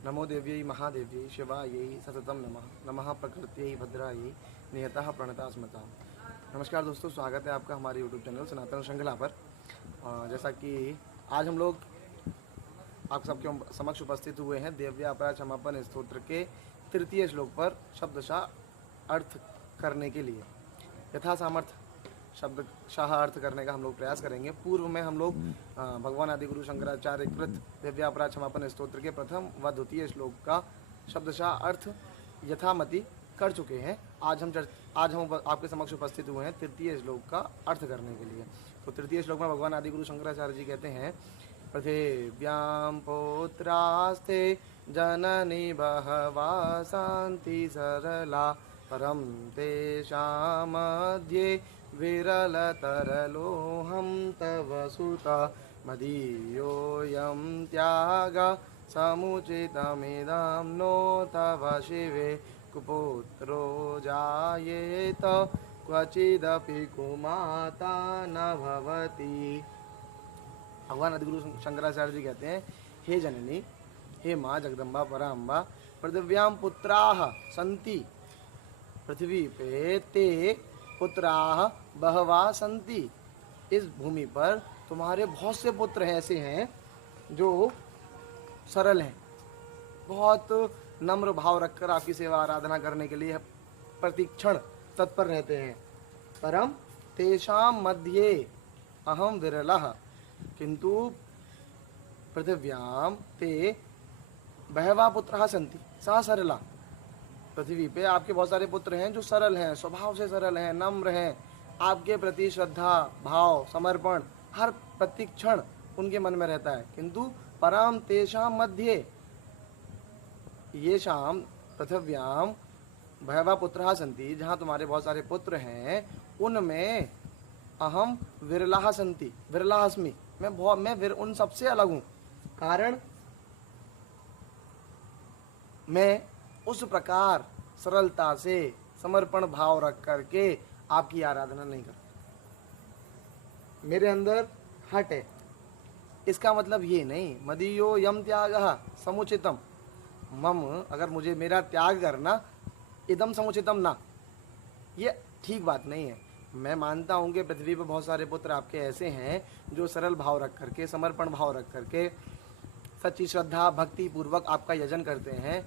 नमो देव्यै महादेव्यै शिवायै सततं नमः। नमः प्रकृत्यै भद्रायै नियतः प्रणता स्मृता। नमस्कार दोस्तों, स्वागत है आपका हमारे यूट्यूब चैनल सनातन श्रृंखला पर। जैसा कि आज हम लोग आप सबके समक्ष उपस्थित हुए हैं दिव्य अपराध क्षमापन स्तोत्र के तृतीय श्लोक पर शब्दशाह अर्थ करने के लिए यथा सामर्थ्य शब्द शाह अर्थ करने का हम लोग प्रयास करेंगे। पूर्व में हम लोग भगवान आदि गुरु शंकराचार्य कृत दिव्य अपराध क्षमापन स्तोत्र के प्रथम व द्वितीय श्लोक का शब्दशाह अर्थ यथामति कर चुके हैं। आज हम आपके समक्ष उपस्थित हुए हैं तृतीय श्लोक का अर्थ करने के लिए। तो तृतीय श्लोक में भगवान आदि गुरु शंकराचार्य जी कहते हैं, पृथिव्यां पुत्रास्ते जननी बहवा सन्ति सरला परं तेषां मध्ये विरलतरलोऽहं तव सुता मदीयोऽयं त्याग समुचितमिदं नो तव शिवे कुपुत्रो जायेत क्वचिदपि कुमाता न भवति। भगवान आदिगुरु शंकराचार्य जी कहते हैं, हे जननी, हे माँ जगदम्बा पराम्बा, पृथिव्यां पुत्राः सन्ति, पृथ्वी पे ते पुत्राः बहवा सन्ति, इस भूमि पर तुम्हारे बहुत से पुत्र ऐसे हैं जो सरल हैं, बहुत नम्र भाव रखकर आपकी सेवा आराधना करने के लिए प्रतिक्षण तत्पर रहते हैं। परम तेषां मध्ये अहम विरलः, किंतु पृथिव्यां ते बहवा पुत्राः सन्ति सा सरला, पृथ्वी पे आपके बहुत सारे पुत्र हैं जो सरल हैं, स्वभाव से सरल हैं, नम्र हैं, आपके प्रति श्रद्धा भाव समर्पण हर प्रतिक्षण उनके मन में रहता है। किंतु परम तेषां मध्ये ये शाम पृथिव्यां बहवा पुत्राः सन्ति, जहाँ तुम्हारे बहुत सारे पुत्र हैं उनमें अहम विरलाः सन्ति, विरलाः अस्मि, मैं उन सबसे अलग हूँ। कारण मैं उस प्रकार सरलता से समर्पण भाव रख करके आपकी आराधना नहीं करता, मेरे अंदर हट है। इसका मतलब ये नहीं मदीयो यम त्यागः समुचितम मम, अगर मुझे मेरा त्याग करना इदम समुचितम ना, ये ठीक बात नहीं है। मैं मानता हूँ कि पृथ्वी पर बहुत सारे पुत्र आपके ऐसे हैं जो सरल भाव रख करके समर्पण भाव रख करके सच्ची श्रद्धा भक्ति पूर्वक आपका यजन करते हैं।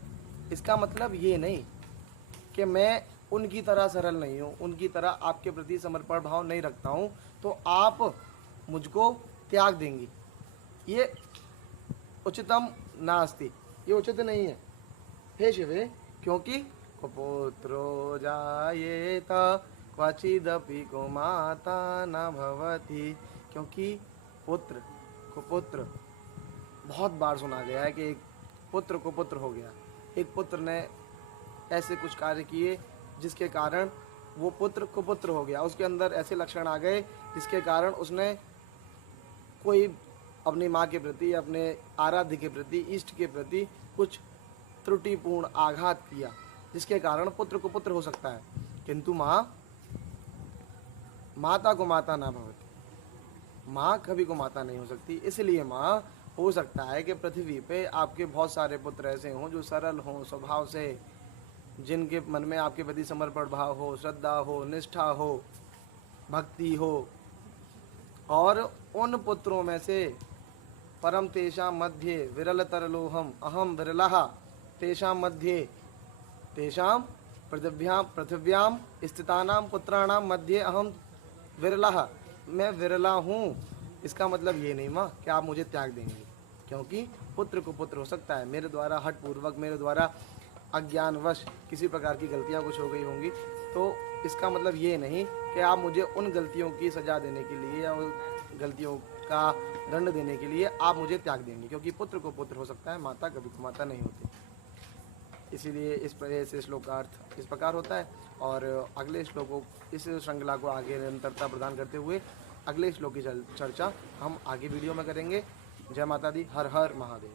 इसका मतलब ये नहीं कि मैं उनकी तरह सरल नहीं हूँ, उनकी तरह आपके प्रति समर्पण भाव नहीं रखता हूँ तो आप मुझको त्याग देंगी, ये उचितम नास्ति, ये उचित नहीं है हे शिवे। क्योंकि कुपुत्रो जायेत क्वचिदपि कुमाता न भवति, क्योंकि कुपुत्र बहुत बार सुना गया है कि एक पुत्र कुपुत्र हो गया। एक पुत्र ने ऐसे कुछ कार्य किए जिसके कारण वो पुत्र कुपुत्र हो गया, उसके अंदर ऐसे लक्षण आ गए जिसके कारण उसने कोई अपनी माँ के प्रति, अपने आराध्य के प्रति, इष्ट के प्रति कुछ त्रुटिपूर्ण आघात किया, जिसके कारण पुत्र कुपुत्र हो सकता है। किंतु माता को माता ना भवति, माँ कभी को माता नहीं हो सकती। इसलिए माँ हो सकता है कि पृथ्वी पे आपके बहुत सारे पुत्र ऐसे हों जो सरल हों स्वभाव से, जिनके मन में आपके प्रति समर्पण भाव हो, श्रद्धा हो, निष्ठा हो, भक्ति हो, और उन पुत्रों में से परम तेषां मध्ये विरलतरलोऽहम् अहम विरलः तेषां मध्ये तेषां पृथिव्यां स्थितानां पुत्राणां मध्ये अहम विरलः, मैं विरला हूँ। इसका मतलब ये नहीं माँ कि आप मुझे त्याग देंगे, क्योंकि पुत्र को पुत्र हो सकता है, मेरे द्वारा हठपूर्वक, मेरे द्वारा अज्ञानवश किसी प्रकार की गलतियाँ कुछ हो गई होंगी, तो इसका मतलब ये नहीं कि आप मुझे उन गलतियों की सज़ा देने के लिए या उन गलतियों का दंड देने के लिए आप मुझे त्याग देंगे, क्योंकि पुत्र को पुत्र हो सकता है, माता कभी को माता नहीं होती। इसीलिए इस श्लोक का अर्थ इस प्रकार होता है। और अगले श्लोकों, इस श्रृंखला को आगे निरंतरता प्रदान करते हुए अगले श्लोक की चर्चा हम आगे वीडियो में करेंगे। जय माता दी, हर हर महादेव।